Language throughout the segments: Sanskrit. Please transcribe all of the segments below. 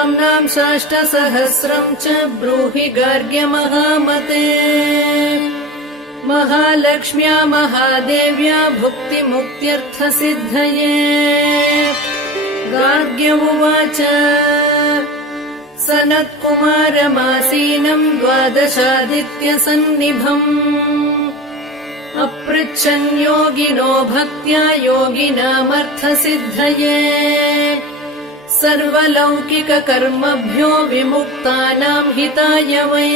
नाम्नाम् साष्टसहस्रम् च ब्रूहि गार्ग्य महामते। महालक्ष्म्या महादेव्या भुक्तिमुक्त्यर्थसिद्धये। गार्ग्य उवाच सनत्कुमारमासीनम् द्वादशादित्यसन्निभम् अपृच्छन् योगिनो भक्त्या योगिनामर्थसिद्धये। सर्वलौकिककर्मभ्यो विमुक्तानाम् हिताय वै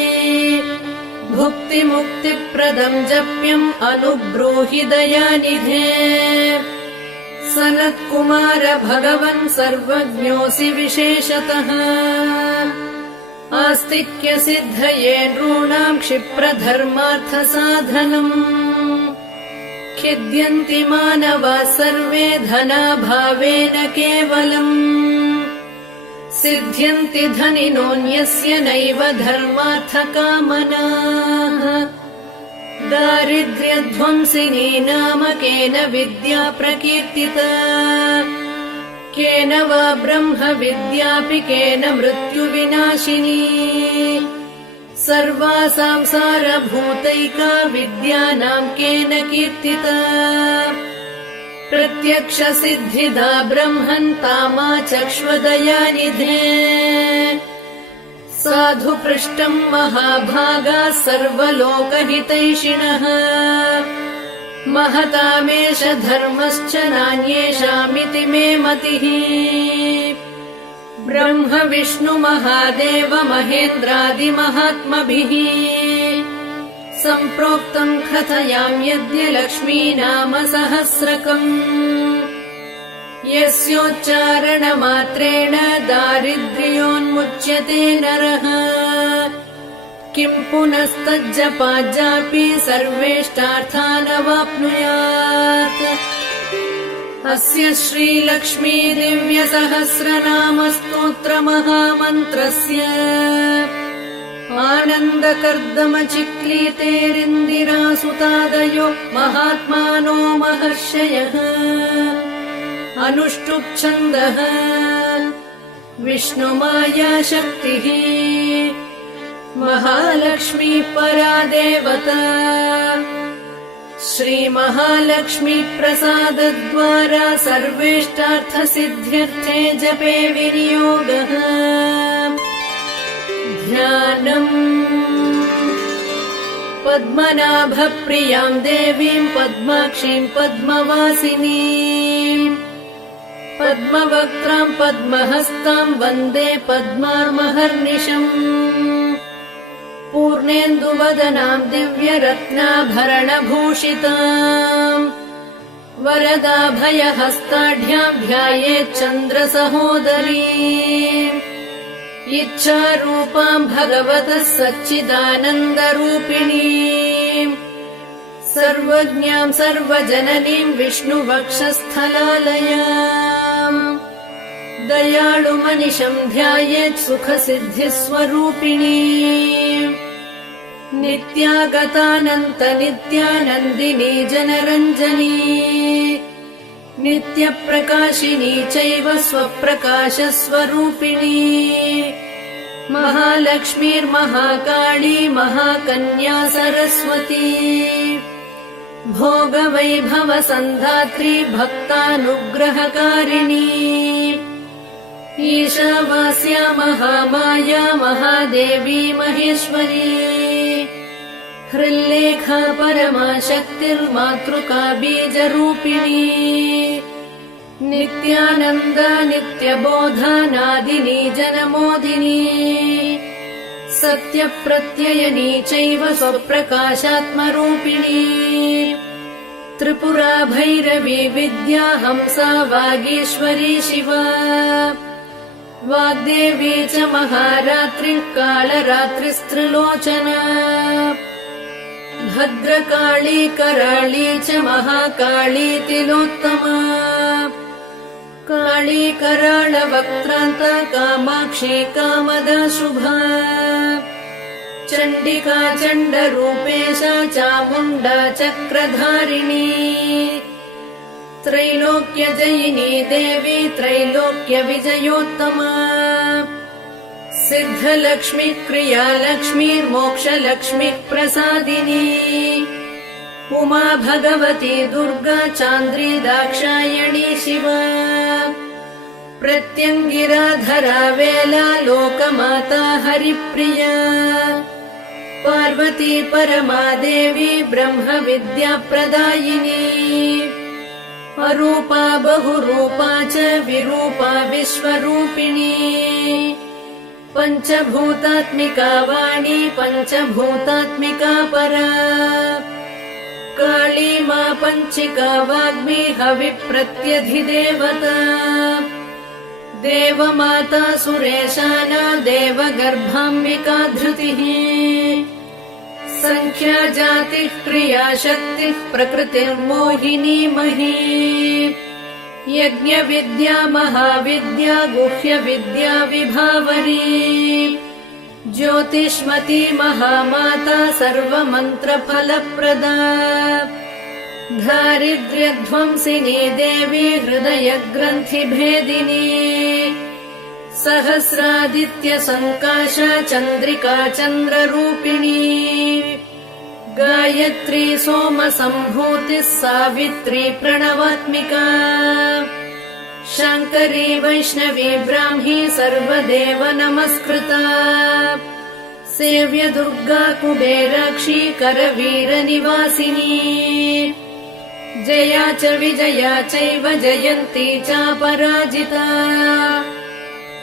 भुक्तिमुक्तिप्रदम् जप्यम् अनुब्रूहि दयानिधे। सनत्कुमार भगवन् सर्वज्ञोऽसि विशेषतः आस्तिक्यसिद्धये नॄणाम् क्षिप्रधर्मार्थसाधनम्। खिद्यन्ति मानवाः सर्वे धनाभावेन केवलम् सिद्ध्यन्ति धनिनोऽन्यस्य नैव धर्मार्थकामनाः। दारिद्र्यध्वंसिनी नाम केन विद्या प्रकीर्तिता केन वा ब्रह्म विद्यापि केन मृत्युविनाशिनी। सर्वासां सारभूतैका विद्यानाम् केन कीर्तिता प्रत्यक्षसिद्धिदा ब्रह्मन् तामाचक्ष्वदयानिधे। साधु पृष्टम् महाभागाः सर्वलोकहितैषिणः महतामेष धर्मश्च नान्येषामिति मे मतिः। ब्रह्म विष्णु महादेव महेन्द्रादिमहात्मभिः सम्प्रोक्तम् कथयाम्यद्य लक्ष्मी नाम सहस्रकम्। यस्योच्चारणमात्रेण दारिद्र्योन्मुच्यते नरः किम् पुनस्तज्जपाज्जापि सर्वेष्टार्थानवाप्नुयात्। अस्य श्रीलक्ष्मी दिव्यसहस्रनामस्तोत्रमहामन्त्रस्य आनन्दकर्दमचिक्लीतेरिन्दिरासुतादयो महात्मानो महर्षयः। अनुष्टुप्छन्दः विष्णुमाया शक्तिः महालक्ष्मी परा देवता। श्रीमहालक्ष्मी प्रसादद्वारा सर्वेष्टार्थसिद्ध्यर्थे जपे विनियोगः। ध्यानम् पद्मनाभप्रियाम् देवीम् पद्माक्षीम् पद्मवासिनीम् पद्मवक्त्राम् पद्महस्ताम् वन्दे पद्मार्महर्निशम्। पूर्णेन्दुवदनाम् दिव्यरत्नाभरणभूषिताम् वरदाभयहस्ताढ्याम् ध्यायेच्चन्द्रसहोदरी। इच्छारूपाम् भगवतः सच्चिदानन्दरूपिणी सर्वज्ञाम् सर्वजननीम् विष्णुवक्षस्थलालयाम्। दयाळुमनिशम् ध्यायेत् सुखसिद्धिस्वरूपिणी नित्यागतानन्त नित्यानन्दिनी जनरञ्जनी नित्यप्रकाशिनी चैव स्वप्रकाशस्वरूपिणी। महालक्ष्मीर्महाकाली महाकन्या सरस्वती भोगवैभवसन्धात्री भक्तानुग्रहकारिणी। ईशावास्या महामाया महादेवी महेश्वरी हृल्लेखा परमाशक्तिर्मातृका बीजरूपिणी। नित्यानन्दा नित्यबोधानादिनी जनमोदिनी सत्यप्रत्ययनी चैव स्वप्रकाशात्मरूपिणी। त्रिपुरा भैरवी विद्या हंसा वागीश्वरी शिवा वाग्देवी च महारात्रिः कालरात्रिस्त्रिलोचना भद्रकाली कराळी च महाकाली तिलोत्तमा काली कराळवक्त्रान्ता कामाक्षी कामदा शुभा चण्डिका चण्डरूपेशा चामुण्डा चक्रधारिणी त्रैलोक्यजयिनी देवी त्रैलोक्यविजयोत्तमा सिद्धलक्ष्मी क्रियालक्ष्मीर्मोक्षलक्ष्मी प्रसादिनी उमा भगवती दुर्गा चान्द्री दाक्षायणी शिवा प्रत्यङ्गिराधरा वेला लोकमाता हरिप्रिया पार्वती परमा देवी ब्रह्म विद्या प्रदायिनी अरूपा बहुरूपा च विरूपा विश्वरूपिणी पञ्चभूतात्मिका वाणी पञ्चभूतात्मिका परा काली मा पञ्चिका वाग्मी हविप्रत्यधिदेवता देवमाता सुरेशाना देवगर्भाम्बिका धृतिः संख्या जातिः क्रिया शक्तिः प्रकृतिर्मोहिनी मही यज्ञविद्या महाविद्या गुह्यविद्या विभावरी ज्योतिष्मती महामाता सर्वमन्त्रफलप्रदा दारिद्र्यध्वंसिनी देवी हृदयग्रन्थिभेदिनी सहस्रादित्य संकाशा चन्द्रिका चन्द्ररूपिणी गायत्री सोम सम्भूतिः सावित्री प्रणवात्मिका शाङ्करी वैष्णवी ब्राह्मी सर्वदेव नमस्कृता सेव्य दुर्गा कुबेराक्षी करवीरनिवासिनी जया च विजया चैव जयन्ती चापराजिता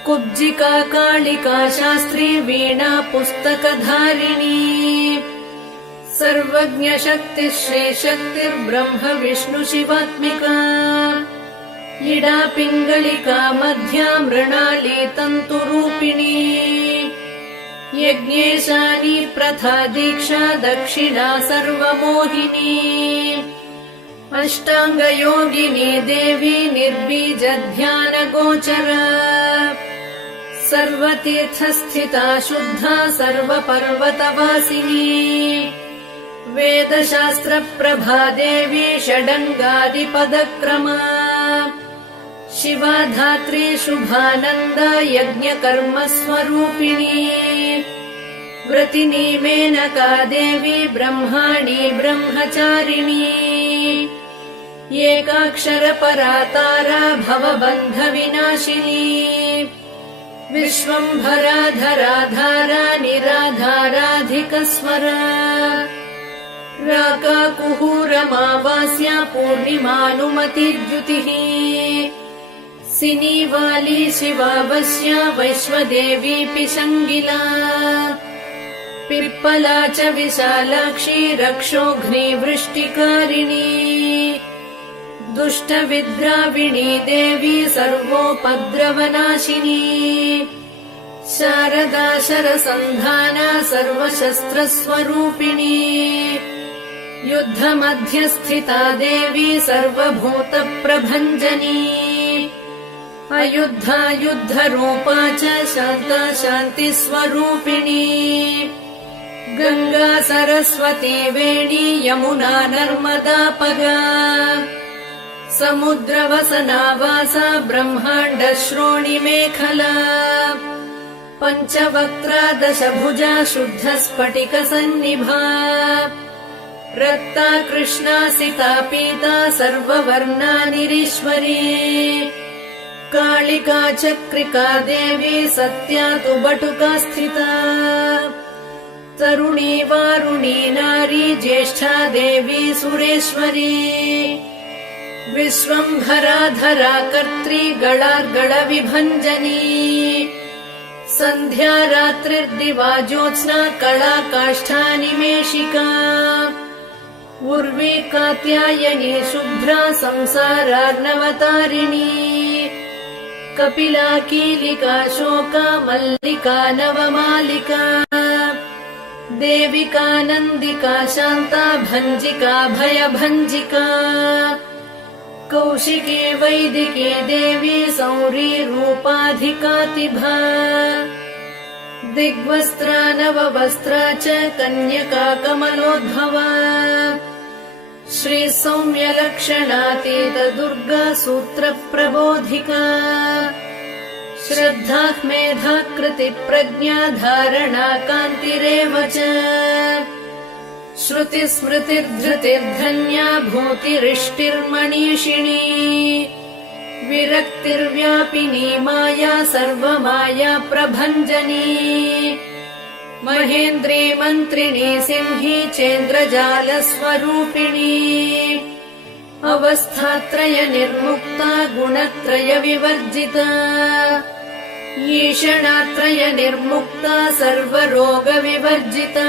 कुब्जिका कालिका शास्त्री वीणा पुस्तकधारिणी सर्वज्ञशक्तिः श्रीशक्तिर्ब्रह्म विष्णु शिवात्मिका इडा पिङ्गलिका मध्या मृणाली तन्तुरूपिणी यज्ञेशानी प्रथा दीक्षा दक्षिणा सर्वमोहिनी अष्टाङ्गयोगिनी देवी निर्बीज ध्यान गोचरा सर्वतीर्थस्थिता शुद्धा सर्वपर्वतवासिनी वेदशास्त्र प्रभा देवी षडङ्गादिपदक्रमा शिवा धात्री शुभानन्दा यज्ञकर्म स्वरूपिणी व्रतिनी मेनका देवी ब्रह्माणी ब्रह्मचारिणी एकाक्षर परातारा भवबन्ध विनाशिनी विश्वम्भरा धराधारा निराधाराधिकस्वरा राकाकुहूरमावास्या पूर्णिमानुमतिद्युतिः सिनीवाली शिवावस्या वैश्वदेवी पिशङ्गिला पिप्पला च विशालाक्षी रक्षोघ्निवृष्टिकारिणी दुष्टविद्राविणी देवी सर्वोपद्रवनाशिनी शारदा शरसन्धाना सर्वशस्त्रस्वरूपिणी युद्धमध्यस्थिता देवी सर्वभूतप्रभञ्जनी अयुद्धा युद्धरूपा च शान्ता शान्तिस्वरूपिणी गङ्गा सरस्वती वेणी यमुना नर्मदा पगा समुद्रवसनावासा ब्रह्माण्ड श्रोणिमेखला पञ्चवक्त्रा दशभुजा शुद्धस्फटिकसन्निभा रक्ता कृष्णा सिता पीता सर्ववर्णा निरीश्वरी कालिका चक्रिका देवी सत्या तु बटुका स्थिता तरुणी वारुणी नारी ज्येष्ठा देवी सुरेश्वरी विश्वम्भरा धरा कर्त्री गणार्गणविभञ्जनी सन्ध्या रात्रिर्दिवा ज्योत्स्ना कला काष्ठानिमेषिका उर्वी कात्यायनी शुभ्रा संसारार्णवतारिणी कपिला कीलिका शोका मल्लिका नवमालिका देविका नन्दिका शान्ता भञ्जिका भयभञ्जिका कौशिकी वैदिकी देवी सौरी रूपाधिकातिभा दिग्वस्त्रा नववस्त्रा च कन्यका कमलोद्भवा श्री सौम्यलक्षणातीत दुर्गा सूत्रप्रबोधिका श्रद्धाः मेधा कृतिप्रज्ञा धारणा कान्तिरेव च श्रुतिस्मृतिर्धृतिर्धन्या भूतिरिष्टिर्मणीषिणी विरक्तिर्व्यापिनी माया सर्वमाया प्रभञ्जनी महेन्द्री मन्त्रिणी सिंही चेन्द्रजालस्वरूपिणी अवस्थात्रय निर्मुक्ता गुणत्रय विवर्जिता ईषणात्रय निर्मुक्ता सर्वरोग विवर्जिता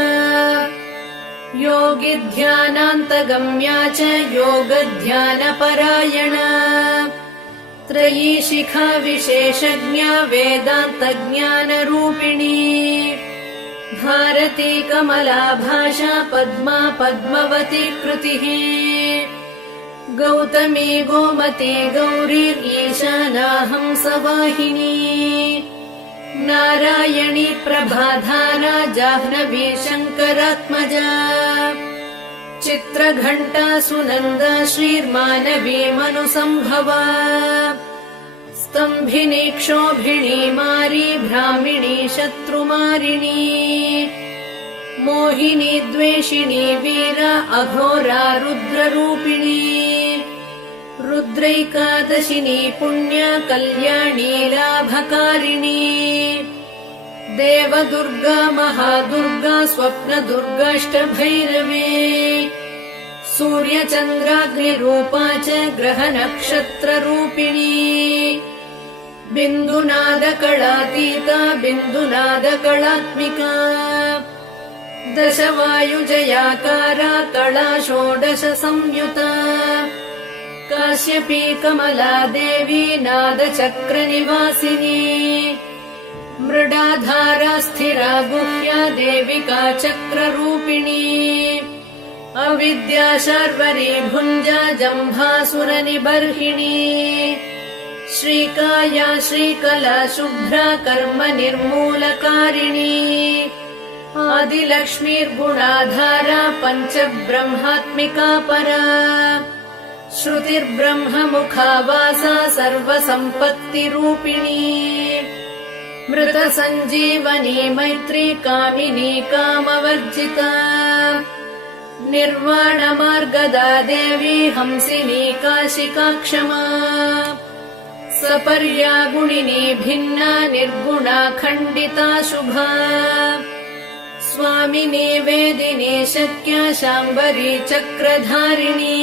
योगी ध्यानान्तगम्या च योगध्यानपरायणा त्रयी शिखा विशेषज्ञा वेदान्तज्ञानरूपिणी भारती कमला भाषा पद्मा पद्मवती कृतिः गौतमी गोमती गौरी ईशानाहंसवाहिनी नारायणी प्रभाधारा जाह्नवी शङ्करात्मजा चित्रघण्टा सुनन्दा श्रीर्मानवी मनुसम्भवा स्तम्भिनी क्षोभिणी मारी भ्रामिणी शत्रुमारिणी मोहिनी द्वेषिणी वीरा अघोरा रुद्ररूपिणी रुद्रैकादशिनी पुण्या कल्याणी लाभकारिणी देवदुर्गा महादुर्गा स्वप्नदुर्गाष्टभैरवी सूर्यचन्द्राग्निरूपा च ग्रहनक्षत्ररूपिणी बिन्दुनादकलातीता बिन्दुनादकलात्मिका दशवायुजयाकारा कला षोडश संयुता काश्यपी कमला देवी नादचक्रनिवासिनी मृडाधारा स्थिरा गुह्या देविका चक्ररूपिणी अविद्या शार्वरी भुञ्जा जम्भासुरनिबर्हिणी श्रीकाया श्रीकला शुभ्रा कर्म निर्मूलकारिणी आदिलक्ष्मीर्गुणाधारा पञ्चब्रह्मात्मिका परा श्रुतिर्ब्रह्ममुखावासा सर्वसम्पत्तिरूपिणी मृतसञ्जीवनी मैत्री कामिनी कामवर्जिता निर्वाणमार्गदा देवी हंसिनी काशिका क्षमा सपर्या गुणिनी भिन्ना निर्गुणा खण्डिता शुभा स्वामिनी वेदिनी शक्या शाम्बरी चक्रधारिणी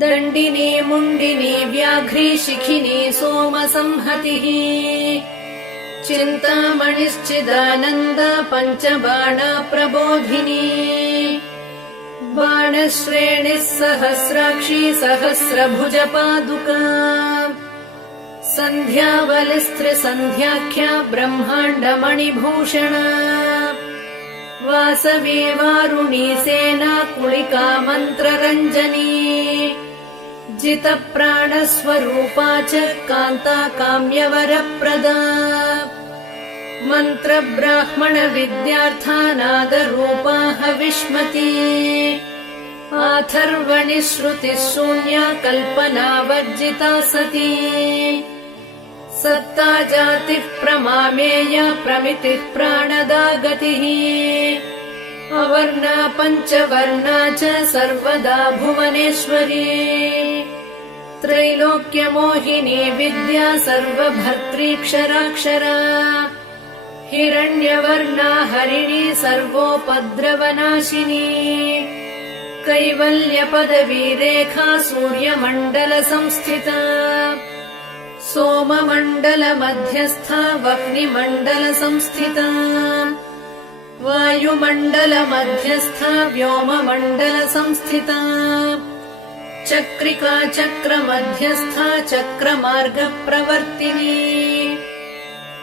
दण्डिनी मुण्डिनी व्याघ्री शिखिनी सोमसंहतिः चिन्तामणिश्चिदानन्द पञ्चबाणा प्रबोधिनी बाणश्रेणिः सहस्राक्षी सहस्रभुजपादुका सन्ध्यावलिस्त्रिसन्ध्याख्या ब्रह्माण्डमणिभूषणा वासवी वारुणी सेना कुलिका मन्त्ररञ्जनी जितप्राणस्वरूपा च कान्ता काम्यवरप्रदा मन्त्रब्राह्मण विद्यार्थानादरूपा हविष्मती आथर्वणि श्रुतिः शून्या कल्पना वर्जिता सती सत्ता जातिः प्रमामेया प्रमितिः प्राणदा गतिः अवर्णा पञ्चवर्णा च सर्वदा भुवनेश्वरी त्रैलोक्यमोहिनी विद्या सर्वभर्त्रीक्षराक्षरा हिरण्यवर्णा हरिणी सर्वोपद्रवनाशिनी कैवल्यपदवी रेखा सूर्यमण्डलसंस्थिता सोममण्डलमध्यस्था वह्निमण्डलसंस्थिता वायुमण्डलमध्यस्था व्योममण्डलसंस्थिता चक्रिका चक्रमध्यस्था चक्रमार्गप्रवर्तिनी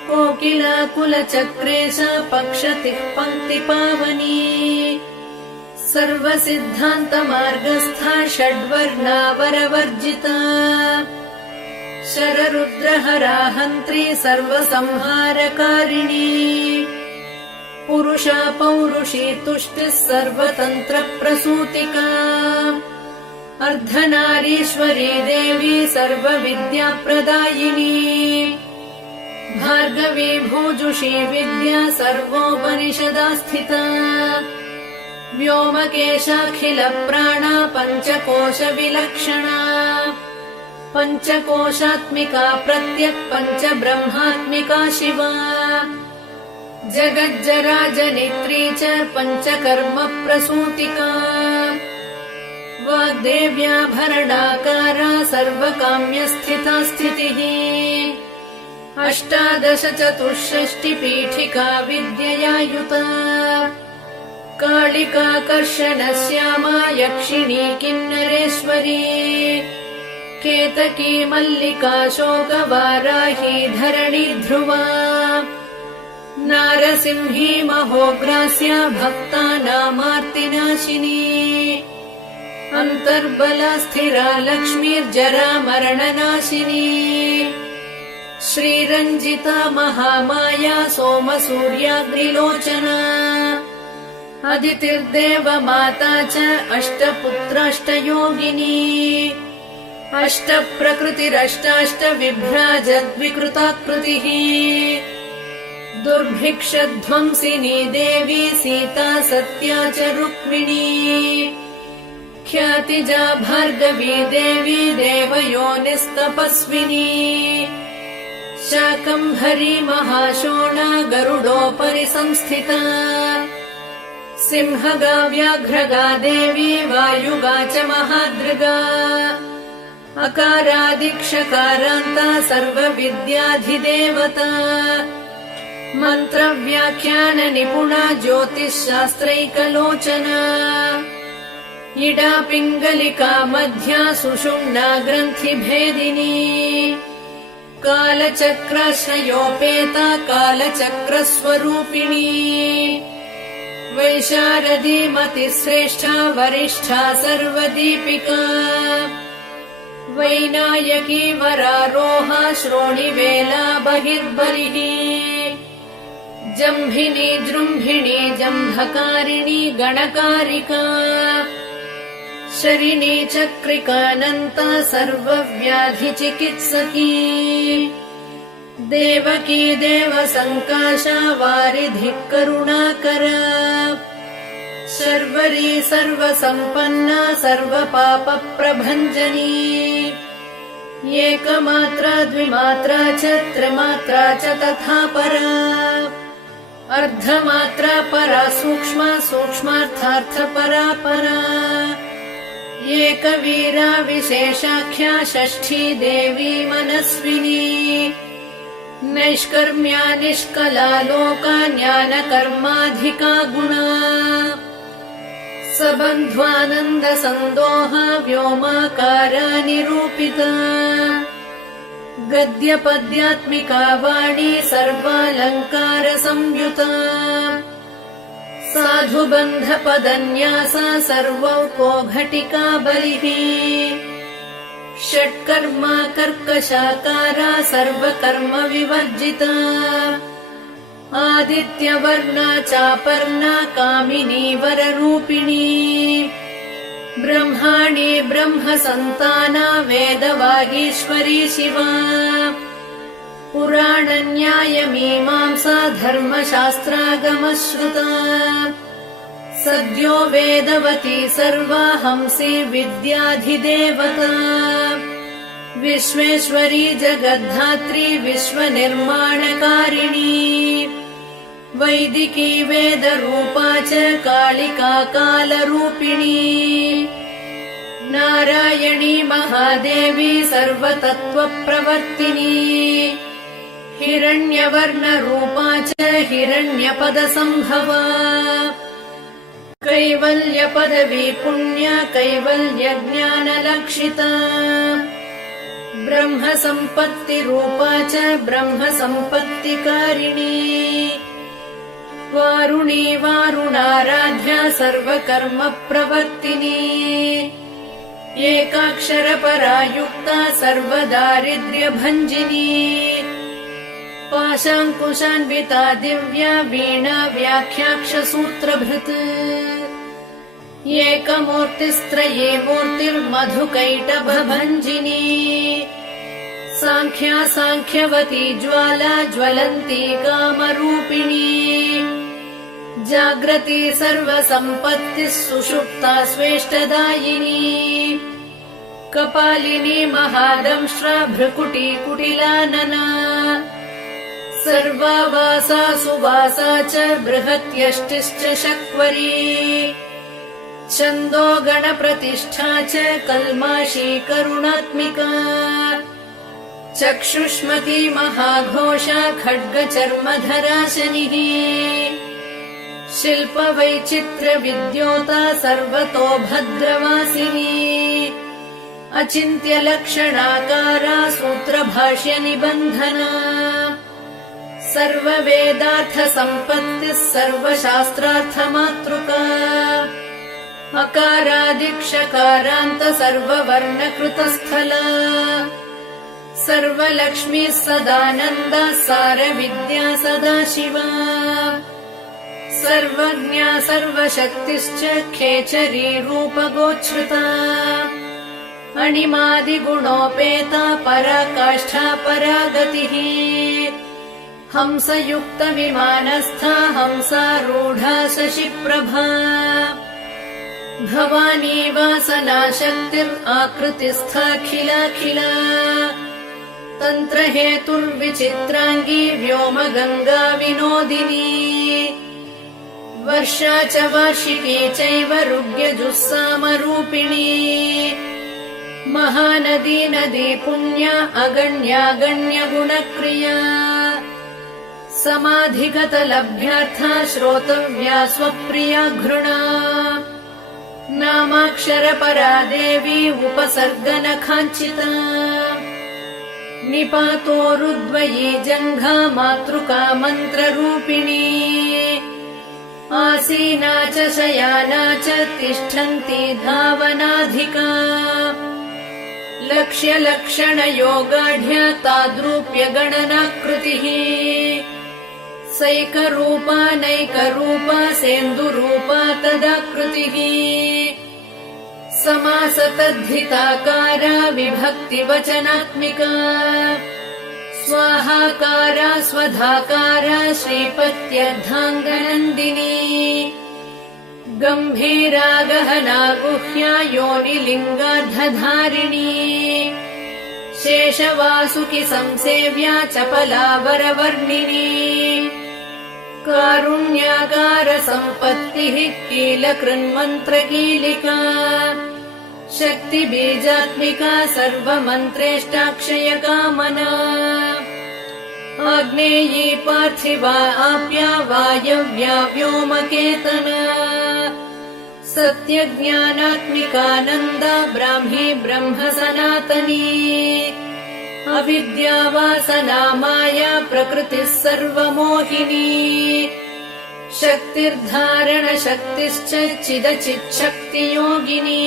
कोकिला कुलचक्रेशा पक्षतिः पङ्क्तिपावनी सर्वसिद्धान्तमार्गस्था षड्वर्णावरवर्जिता शररुद्रहराहन्त्री सर्वसंहारकारिणी पुरुषा पौरुषी तुष्टिः सर्वतन्त्रप्रसूतिका अर्धनारीश्वरी देवी सर्वविद्याप्रदायिनी भार्गवी भूजुषी विद्या सर्वोपनिषदा स्थिता व्योमकेशाखिल प्राणा पञ्चकोश विलक्षणा पञ्चकोशात्मिका प्रत्यक् पञ्च ब्रह्मात्मिका शिवा जगज्जरा जनित्री च पञ्चकर्म प्रसूतिका वाग्देव्याभरणाकारा सर्वकाम्यस्थिता स्थितिः अष्टादश चतुष्षष्टि पीठिका विद्यया युता कालिकाकर्षण श्यामा यक्षिणी किन्नरेश्वरी केतकी मल्लिका शोकवाराही धरणी ध्रुवा नारसिंही महोग्रास्या भक्तानामार्तिनाशिनी अन्तर्बला स्थिरा लक्ष्मीर्जरा मरणनाशिनी श्रीरञ्जिता महामाया सोमसूर्याग्निलोचना अदितिर्देवमाता च अष्टपुत्राष्टयोगिनी अष्टप्रकृतिरष्टाष्टविभ्राजद्विकृताकृतिः दुर्भिक्षध्वंसिनी देवी सीता सत्या च रुक्मिणी ख्यातिजा भार्गवी देवी देवयोनिस्तपस्विनी शाकम्भरी महाशोणा गरुडोपरि संस्थिता सिंहगा व्याघ्रगा देवी वायुगा च महादृगा अकारादिक्षकारान्ता सर्वविद्याधिदेवता मन्त्रव्याख्यान निपुणा ज्योतिश्शास्त्रैकलोचना इडा पिङ्गलिका मध्या सुषुम्ना ग्रन्थिभेदिनी कालचक्राश्रयोपेता कालचक्रस्वरूपिणी वैशारदी मतिश्रेष्ठा वरिष्ठा सर्वदीपिका वैनायकी वरारोहा श्रोणिवेला बहिर्बलिः जम्भिनी जृम्भिणी जम्भकारिणी गणकारिका शरिणी चक्रिकानन्ता सर्वव्याधिचिकित्सकी देवकी देवसङ्काशा वारिधिः करुणाकरा शर्वरी सर्वसम्पन्ना सर्वपापप्रभञ्जनी एकमात्रा द्विमात्रा च त्रिमात्रा च तथा परा अर्धमात्रा परा सूक्ष्मा सूक्ष्मार्थार्थपरा परा एकवीरा विशेषाख्या षष्ठी देवी मनस्विनी नैष्कर्म्या निष्कला लोका ज्ञानकर्माधिका गुणा सबन्ध्वानन्द सन्दोहा व्योमाकारा निरूपिता गद्यपद्यात्मिका वाणी सर्वालङ्कार संयुता साधुबन्धपदन्यासा सर्वौको घटिका बलिः षट्कर्मा कर्कशाकारा सर्वकर्म विवर्जिता आदित्यवर्णा चापर्णा कामिनी वररूपिणी ब्रह्माणी ब्रह्मसन्ताना वेदवागीश्वरी शिवा पुराणन्यायमीमांसा धर्मशास्त्रागमश्रुता सद्यो वेदवती सर्वा हंसी विद्याधिदेवता विश्वेश्वरी जगद्धात्री विश्वनिर्माणकारिणी वैदिकी वेदरूपा च कालिका कालरूपिणी नारायणी महादेवी सर्वतत्त्वप्रवर्तिनी हिरण्यवर्णरूपा च हिरण्यपदसम्भवा कैवल्यपदवी पुण्या कैवल्यज्ञानलक्षिता ब्रह्मसम्पत्तिरूपा च ब्रह्मसम्पत्तिकारिणी वारुणी वारुणाराध्या सर्वकर्मप्रवर्तिनी एकाक्षरपरा युक्ता सर्वदारिद्र्यभञ्जिनी पाशाङ्कुशान्विता दिव्या वीणा व्याख्याक्षसूत्रभृत् एकमूर्तिस्त्रये मूर्तिर्मधुकैटभभञ्जिनी साङ्ख्या साङ्ख्यवती ज्वाला ज्वलन्ती कामरूपिणी जाग्रती सर्वसम्पत्तिः सुषुप्ता स्वेष्टदायिनी कपालिनी महादंष्ट्रा भ्रुकुटी कुटिलानना सर्वावासा सुवासा च बृहत्यष्टिश्च शक्वरी छन्दो गणप्रतिष्ठा च कल्माशी करुणात्मिका चक्षुष्मती महाघोषा खड्गचर्मधरा शनिः शिल्पवैचित्र्यविद्योता सर्वतो भद्रवासिनी अचिन्त्यलक्षणाकारा सूत्रभाष्यनिबन्धना सर्ववेदार्थसम्पत्तिः सर्वशास्त्रार्थमातृका अकारादिक्षकारान्त सर्ववर्णकृतस्थला सर्वलक्ष्मीः सदानन्दा सारविद्या सदाशिवा सर्वज्ञा सर्वशक्तिश्च खेचरी रूपगोच्छ्रुता अणिमादिगुणोपेता पराकाष्ठा परागतिः हंसयुक्तविमानस्था हंसारूढा शशिप्रभा भवानी वासनाशक्तिराकृतिस्थाखिलाखिला तन्त्रहेतुर्विचित्राङ्गी व्योमगङ्गा विनोदिनी वर्षा च वार्षिकी चैव ऋग्यजुस्सामरूपिणी महानदी नदी पुण्या अगण्यागण्यगुणक्रिया समाधिगतलभ्यार्था श्रोतव्या स्वप्रिया घृणा नामाक्षरपरा देवी उपसर्गनखाञ्चिता निपातोरुद्वयी जङ्घा मातृका मन्त्ररूपिणी आसीना च शयाना च तिष्ठन्ती धावनाधिका लक्ष्यलक्षणयोगाढ्या ताद्रूप्यगणनाकृतिः सैकरूपा नैकरूपा सेन्दुरूपा तदाकृतिः समासतद्धिताकारा विभक्तिवचनात्मिका स्वाहाकारा स्वधाकारा श्रीपत्यर्धाङ्गनन्दिनी गम्भीरा गहना गुह्या योनिलिङ्गार्धधारिणी शेषवासुकि संसेव्या चपला वरवर्णिनी कारुण्याकार सम्पत्तिः कीलकृन्मन्त्रकीलिका शक्तिबीजात्मिका सर्वमन्त्रेष्टाक्षयकामना आग्नेयी पार्थिवा आप्या वायव्या व्योमकेतना सत्यज्ञानात्मिकानन्दा ब्राह्मी ब्रह्म सनातनी अविद्या वासना माया प्रकृतिः सर्वमोहिनी शक्तिर्धारणशक्तिश्च चिदचिच्छक्तियोगिनी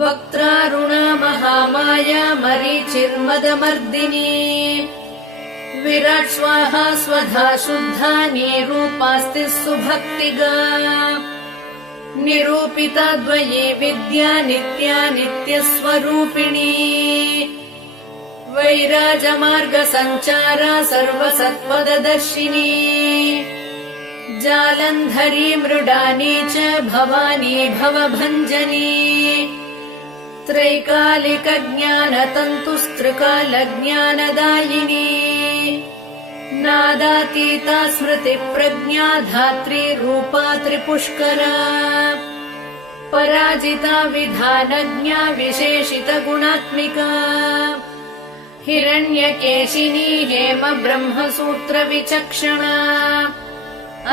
वक्त्रारुणा महामाया मरीचिर्मदमर्दिनी विराट् स्वाहा स्वधा शुद्धा निरूपास्ति सुभक्तिगा निरूपिता द्वयी विद्या नित्या नित्यस्वरूपिणी वैराजमार्गसञ्चारा सर्वसत्पददर्शिनी जालन्धरी मृडानी च भवानी भवभञ्जनी त्रैकालिकज्ञानतन्तुस्त्रिकालज्ञानदायिनी नादातीता स्मृतिप्रज्ञा धात्री रूपा त्रिपुष्करा पराजिता विधानज्ञा विशेषितगुणात्मिका हिरण्यकेशिनी हेम ब्रह्मसूत्रविचक्षणा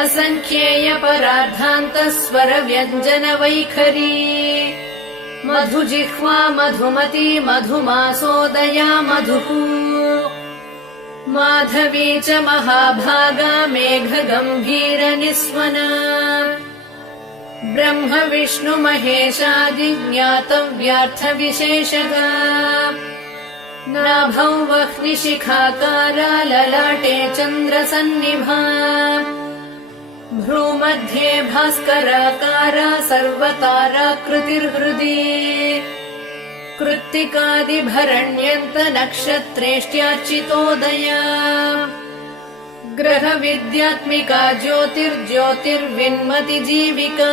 असङ्ख्येयपरार्धान्तस्वरव्यञ्जनवैखरी मधुजिह्वा मधुमती मधुमासोदया मधुः माधवी च महाभागा मेघगम्भीरनिस्वना ब्रह्म विष्णु महेशादि ज्ञातव्यार्थविशेषगा नाभौ वह्निशिखाकारा ललाटे चन्द्रसन्निभा भ्रूमध्ये भास्कराकारा सर्वताराकृतिर्हृदि कृत्तिकादिभरण्यन्त नक्षत्रेष्ट्यार्चितोदया ग्रह विद्यात्मिका ज्योतिर्ज्योतिर्विन्मति जीविका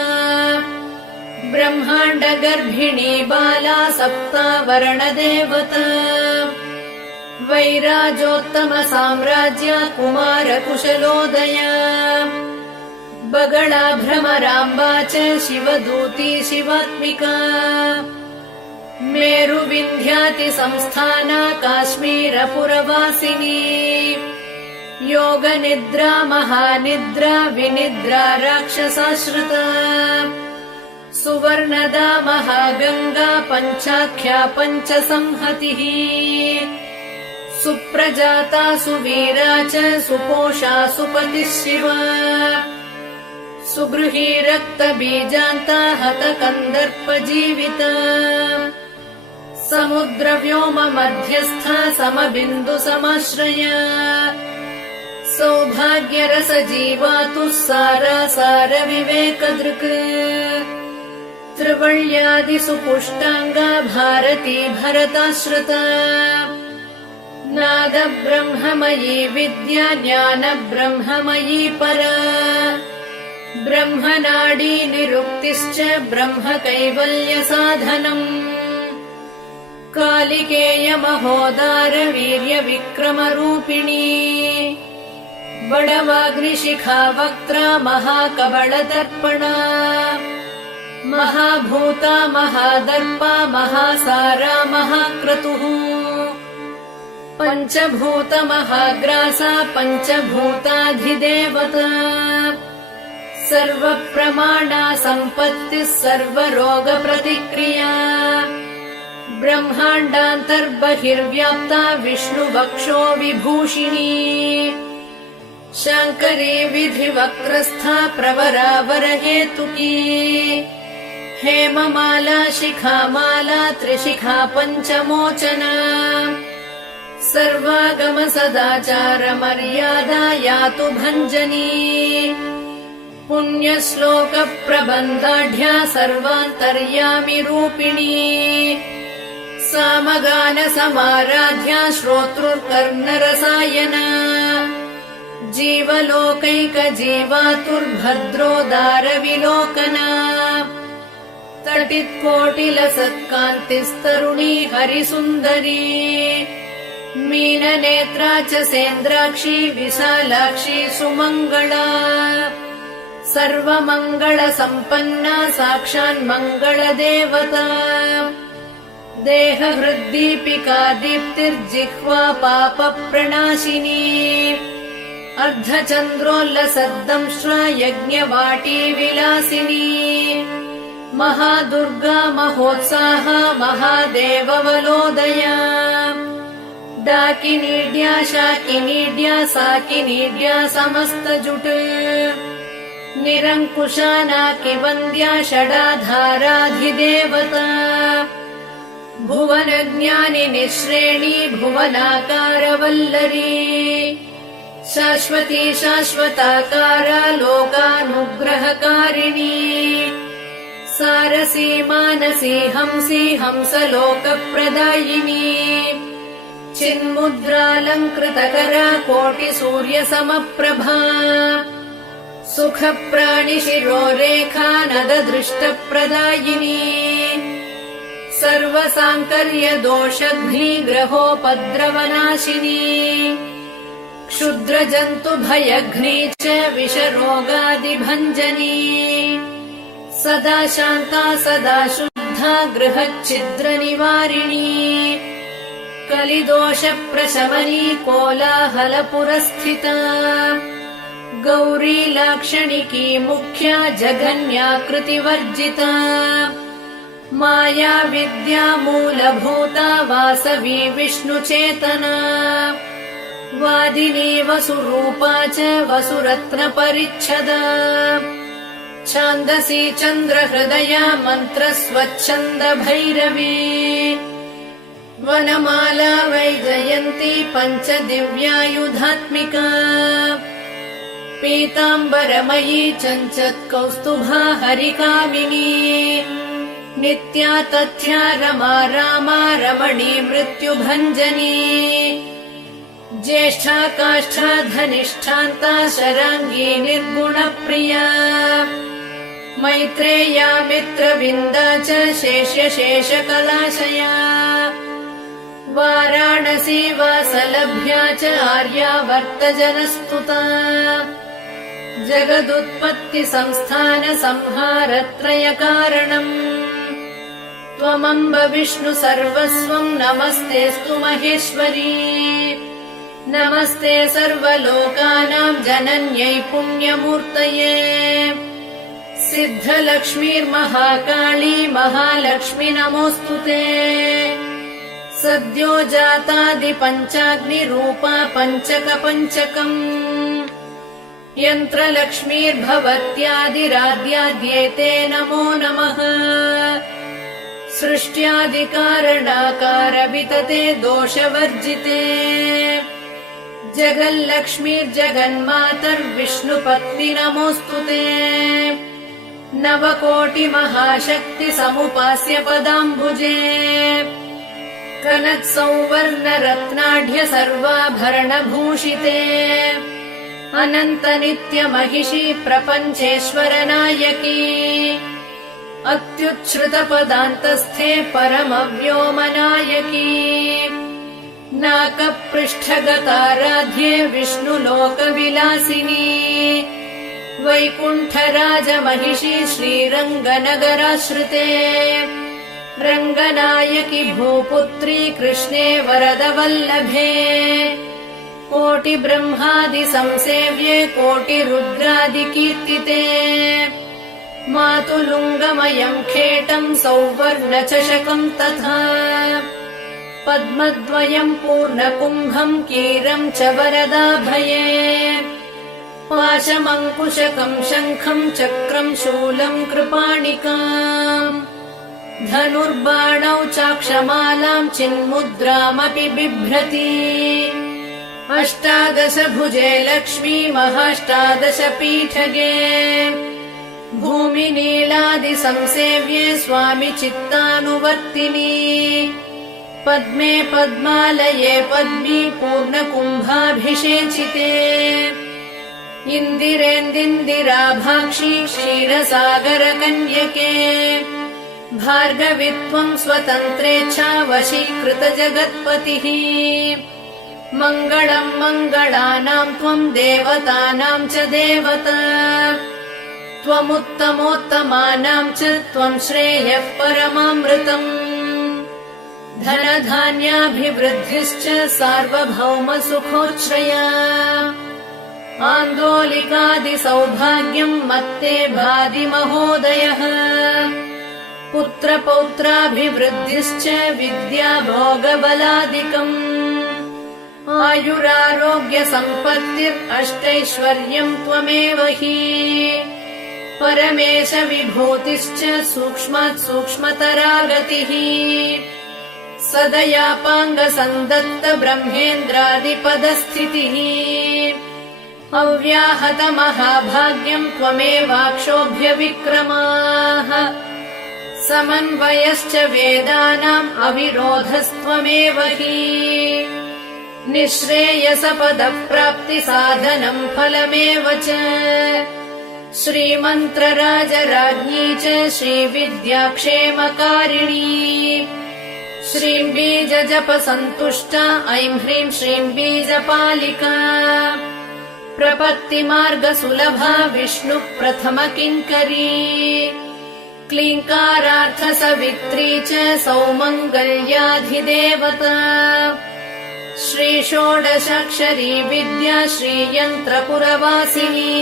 ब्रह्माण्ड गर्भिणी बाला सप्तावरण देवता वैराजोत्तम साम्राज्य कुमार कुशलोदया बगला भ्रमराम्बा च शिवदूती शिवात्मिका मेरुविन्ध्याति संस्थाना काश्मीरपुरवासिनी योगनिद्रा महानिद्रा विनिद्रा राक्षसाश्रिता सुवर्णदा महागंगा पञ्चाख्या पञ्चसंहतिः सुप्रजाता सुवीरा च सुपोषा सुपतिः शिवा सुगृही रक्तबीजान्ता हतकन्दर्पजीविता समुद्रव्योम मध्यस्था समबिन्दु समाश्रया सौभाग्यरस जीवातुः सारासार विवेकदृक् त्रिवल्यादिषु पुष्टाङ्गा भारती भरताश्रिता नाद ब्रह्ममयी विद्या ज्ञान ब्रह्ममयी परा ब्रह्मनाडी निरुक्तिश्च ब्रह्म कैवल्य साधनम् कालिकेय महोदार वीर्य विक्रम रूपिणी बडवाग्निशिखा वक्त्रा महाकबल दर्पणा महाभूता महादर्पा महासारा महाक्रतुः पञ्चभूत महाग्रासा पञ्चभूताधिदेवता सर्वप्रमाणा सम्पत्तिः सर्वरोग प्रतिक्रिया ब्रह्माण्डान्तर्बहिर्व्याप्ता विष्णुवक्षो विभूषिणी शाङ्करी विधिवक्त्रस्था प्रवरावरहेतुकी हेममाला शिखामाला त्रिशिखा पञ्चमोचना सर्वागम सदाचार मर्यादा यातु भञ्जनी पुण्यश्लोक प्रबन्धाढ्या सर्वान्तर्यामि रूपिणी सामगान समाराध्या श्रोतृकर्णरसायना जीवलोकैक जीवातुर्भद्रोदार विलोकना तटित्कोटिलसत्कान्तिस्तरुणी हरिसुन्दरी मीननेत्रा च सेन्द्राक्षी विशालाक्षी सुमङ्गला सर्वमङ्गल सम्पन्ना साक्षान्मङ्गलदेवता देहहृद्दीपिका दीप्तिर्जिह्वा पापप्रणाशिनी अर्धचन्द्रोल्लसद्दंश्रा यज्ञवाटी विलासिनी महादुर्गा महोत्साहा महादेववलोदया डाकिनीड्या शाकिनीड्या साकिनीड्या समस्तजुट निरङ्कुशा नाकिवन्द्या षडाधाराधिदेवता भुवनज्ञानिनि श्रेणी भुवनाकारवल्लरी शाश्वती शाश्वताकारा लोकानुग्रहकारिणी सारसी मानसी हंसी हंसलोकप्रदायिनी चिन्मुद्रालङ्कृतकरा कोटिसूर्यसमप्रभा सुखप्राणिशिरोरेखा नददृष्टप्रदायिनी सर्वसाङ्कर्यदोषघ्निग्रहोपद्रवनाशिनी क्षुद्रजन्तुभयघ्नी च विषरोगादिभञ्जनी सदा शान्ता सदा शुद्धा गृहच्छिद्रनिवारिणी कलिदोषप्रशमनी कोलाहलपुरस्थिता गौरी लाक्षणिकी मुख्या जगन्याकृतिवर्जिता माया विद्या मूलभूता वासवी विष्णुचेतना वादिनी वसुरूपा च वसुरत्नपरिच्छदा छान्दसी चन्द्रहृदया मन्त्रस्वच्छन्द भैरवी वनमाला वैजयन्ती पञ्चदिव्यायुधात्मिका पीताम्बरमयी चञ्चत्कौस्तुभा हरिकामिनी नित्या तथ्या रमा रामा रमणी मृत्युभञ्जनी ज्येष्ठा काष्ठा धनिष्ठान्ता शराङ्गी निर्गुणप्रिया मैत्रेया मित्रविन्दा च शेषकलाशया वाराणसी वासलभ्या च आर्यावर्तजनस्तुता जगदुत्पत्ति संस्थान संहारत्रय कारणम् त्वमम्ब विष्णु सर्वस्वम् नमस्तेऽस्तु महेश्वरी नमस्ते सर्वलोकानां जनन्यै पुण्यमूर्तये सिद्धलक्ष्मीर्महाकाली महालक्ष्मी नमोऽस्तु ते सद्यो जातादिपञ्चाग्निरूपा पञ्चकपञ्चकम् यन्त्रलक्ष्मीर्भवत्यादिराद्याद्येते नमो नमः सृष्ट्यादिकारणाकार वितते दोषवर्जिते जगल्लक्ष्मीर्जगन्मातर्विष्णुपत्नि नमोऽस्तु ते नवकोटिमहाशक्ति समुपास्य पदाम्बुजे कनत्सौवर्णरत्नाढ्य सर्वाभरणभूषिते अनन्त नित्यमहिषी प्रपञ्चेश्वर नायकी अत्युच्छ्रुतपदान्तस्थे परमव्योमनायकी नाकपृष्ठगताराध्ये विष्णुलोकविलासिनी वैकुण्ठराजमहिषी श्रीरङ्गनगराश्रिते रङ्गनायकी भूपुत्री कृष्णे वरदवल्लभे कोटिब्रह्मादिसंसेव्ये कोटिरुद्रादिकीर्तिते मातुलुङ्गमयम् खेटम् सौवर्णचषकम् तथा पद्मद्वयम् पूर्णकुम्भम् कीरम् च वरदाभये पाशमङ्कुशकम् शङ्खम् चक्रम् शूलम् कृपाणिकाम् धनुर्बाणौ चाक्षमालाम् चिन्मुद्रामपि बिभ्रति अष्टादशभुजे लक्ष्मी महाष्टादशपीठगे भूमिनीलादिसंसेव्ये स्वामि चित्तानुवर्तिनी पद्मे पद्मालये पद्मी पूर्णकुम्भाभिषेचिते इन्दिरेन्दिन्दिराभाक्षी क्षीरसागरकन्यके भार्गवित्वम् स्वतन्त्रेच्छा वशीकृतजगत्पतिः मङ्गलम् मङ्गलानाम् त्वम् देवतानाम् च देवता त्वमुत्तमोत्तमानाम् च त्वम् श्रेयः परमामृतम् धनधान्याभिवृद्धिश्च सार्वभौमसुखोच्छ्रया आन्दोलिकादिसौभाग्यम् मत्ते भाति महोदयः पुत्रपौत्राभिवृद्धिश्च विद्या भोगबलादिकम् आयुरारोग्यसम्पत्तिरष्टैश्वर्यम् त्वमेव हि परमेश विभूतिश्च सूक्ष्मात् सूक्ष्मतरा गतिः सदयापाङ्गसन्दत्त ब्रह्मेन्द्रादिपदस्थितिः अव्याहतमहाभाग्यम् त्वमेवाक्षोभ्यविक्रमाः समन्वयश्च वेदानाम् अविरोधस्त्वमेव हि निःश्रेयसपदप्राप्तिसाधनम् फलमेव च श्रीमन्त्रराजराज्ञी च श्रीविद्याक्षेमकारिणी श्रीम् बीजजपसन्तुष्टा ऐं ह्रीं श्रीम् बीजपालिका प्रपत्तिमार्गसुलभा विष्णुप्रथमकिङ्करी क्लीङ्कारार्थसवित्री च सौमङ्गल्याधिदेवता श्रीषोडशाक्षरी विद्या श्रीयन्त्रपुरवासिनी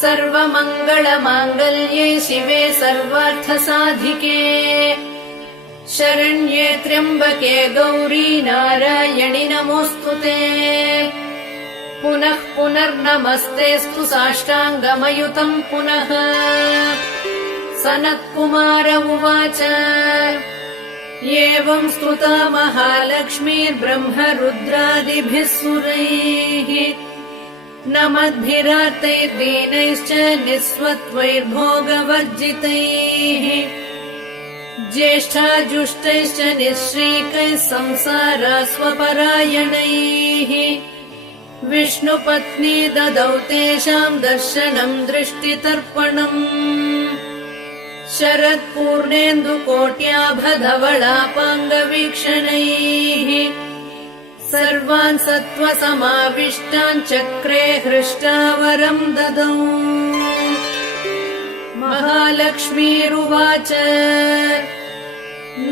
सर्वमङ्गलमाङ्गल्ये शिवे सर्वार्थसाधिके शरण्ये त्र्यम्बके गौरी नारायणि नमोऽस्तु ते पुनः पुनर्नमस्तेऽस्तु साष्टाङ्गमयुतम् पुनः सनत्कुमार उवाच एवम् स्तुता महालक्ष्मीर्ब्रह्मरुद्रादिभिः सुरैः नमद्भिरार्तैर्दीनैश्च निःस्वत्वैर्भोगवर्जितैः ज्येष्ठाजुष्टैश्च निःश्रीकैः संसारास्वपरायणैः विष्णुपत्नी ददौ तेषाम् दर्शनम् दृष्टितर्पणम् शरत्पूर्णेन्दुकोट्याभधवलापाङ्गवीक्षणैः सर्वान् सत्त्वसमाविष्टान् चक्रे हृष्टावरम् ददौ महालक्ष्मीरुवाच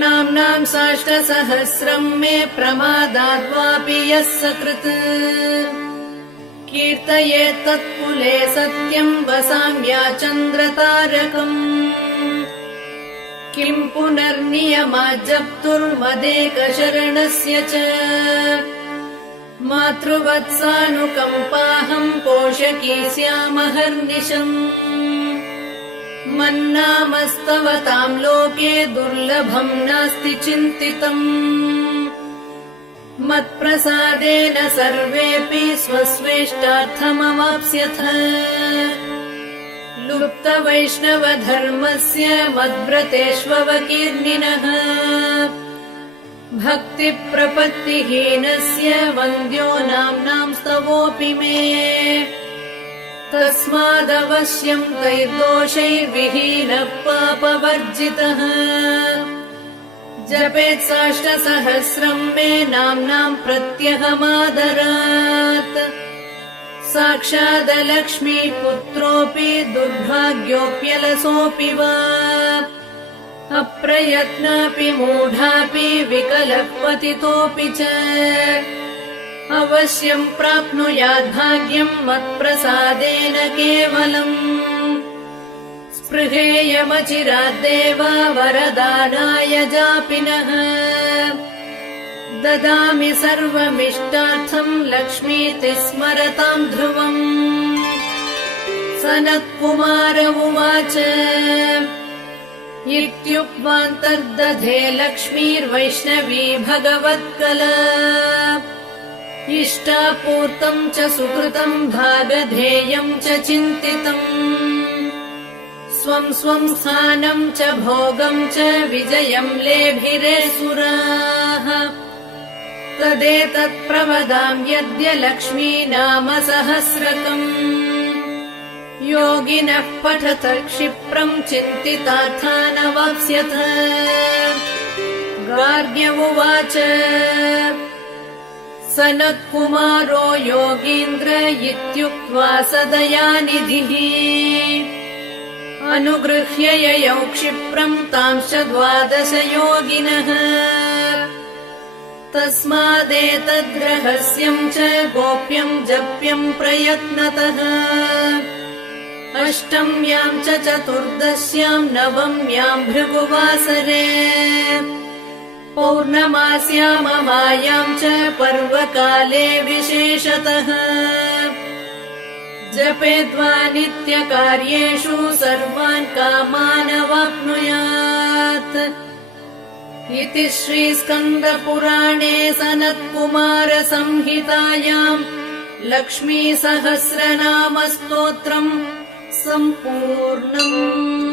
नाम्नाम् साष्टसहस्रम् मे प्रमादाद्वापि यः सकृत् कीर्तयेत् तत्कुले सत्यम् वसाम्या चन्द्रतारकम् किम् पुनर्नियमात् जप्तुर्मदेकशरणस्य च मातृवत्सानुकम्पाहम् पोषकी स्यामहर्निशम् मन्नामस्तव ताम् लोके दुर्लभम् नास्ति चिन्तितम् मत्प्रसादेन सर्वेऽपि स्वस्वेष्टार्थमवाप्स्यथ लुप्तवैष्णवधर्मस्य मद्व्रतेष्ववकीर्णिनः भक्तिप्रपत्तिहीनस्य वन्द्यो नाम्नाम् स्तवोऽपि मे तस्मादवश्यम् तैर्दोषैर्विहीनः पापवर्जितः जपेत् साष्टसहस्रम् मे नाम्नाम् प्रत्यहमादरात् साक्षादलक्ष्मीपुत्रोऽपि दुर्भाग्योऽप्यलसोऽपि वा अप्रयत्नापि मूढापि विकलः पतितोऽपि च अवश्यम् प्राप्नुयाद्भाग्यम् मत्प्रसादेन केवलम् स्पृहेयमचिराद्देव वरदानाय जापिनः ददामि सर्वमिष्टार्थम् लक्ष्मीति स्मरताम् ध्रुवम् सनत्कुमार उवाच इत्युक्त्वान्तर्दधे लक्ष्मीर्वैष्णवी भगवत्कला इष्टापूर्तम् च सुकृतम् भागधेयम् च चिन्तितम् स्वम् स्वम् स्थानम् च भोगम् च विजयम् लेभिरे सुराः तदेतत्प्रवदाम् यद्य लक्ष्मी नाम सहस्रकम् योगिनः पठत क्षिप्रम् चिन्तितार्थानवाप्स्यथ गार्ग्य उवाच सनत्कुमारो योगीन्द्र इत्युक्त्वा सदयानिधिः अनुगृह्य ययौ क्षिप्रम् तांश्च 12 योगिनः तस्मादेतद्रहस्यम् च गोप्यम् जप्यम् प्रयत्नतः अष्टम्याम् च चतुर्दश्याम् नवम्याम् भृगुवासरे पौर्णमास्याममायाम् च पर्वकाले विशेषतः जपेद्वा नित्यकार्येषु सर्वान् कामानवाप्नुयात् इति श्रीस्कन्दपुराणे सनत्कुमारसंहितायाम् लक्ष्मीसहस्रनामस्तोत्रम् सम्पूर्णम्।